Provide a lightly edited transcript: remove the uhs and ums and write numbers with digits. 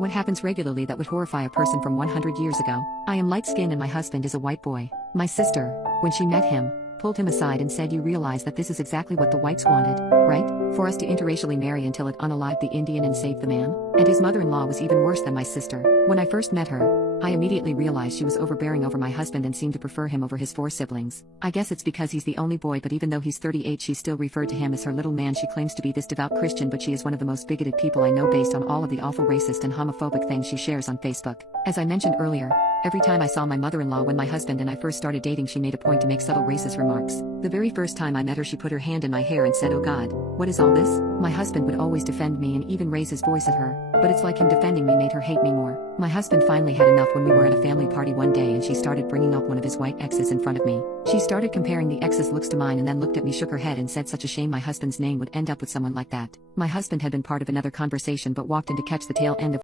What happens regularly that would horrify a person from 100 years ago? I am light-skinned and my husband is a white boy. My sister, when she met him, pulled him aside and said, "You realize that this is exactly what the whites wanted, right? For us to interracially marry until it unalived the Indian and saved the man?" And his mother-in-law was even worse than my sister. When I first met her, I immediately realized she was overbearing over my husband and seemed to prefer him over his 4 siblings. I guess it's because he's the only boy, but even though he's 38 she still referred to him as her little man. She claims to be this devout Christian, but she is one of the most bigoted people I know based on all of the awful racist and homophobic things she shares on Facebook. As I mentioned earlier, every time I saw my mother-in-law when my husband and I first started dating, she made a point to make subtle racist remarks. The very first time I met her, she put her hand in my hair and said, "Oh God, what is all this?" My husband would always defend me and even raise his voice at her, but it's like him defending me made her hate me more. My husband finally had enough when we were at a family party one day and she started bringing up one of his white exes in front of me. She started comparing the ex's looks to mine and then looked at me, shook her head and said, "Such a shame my husband's name would end up with someone like that." My husband had been part of another conversation but walked in to catch the tail end of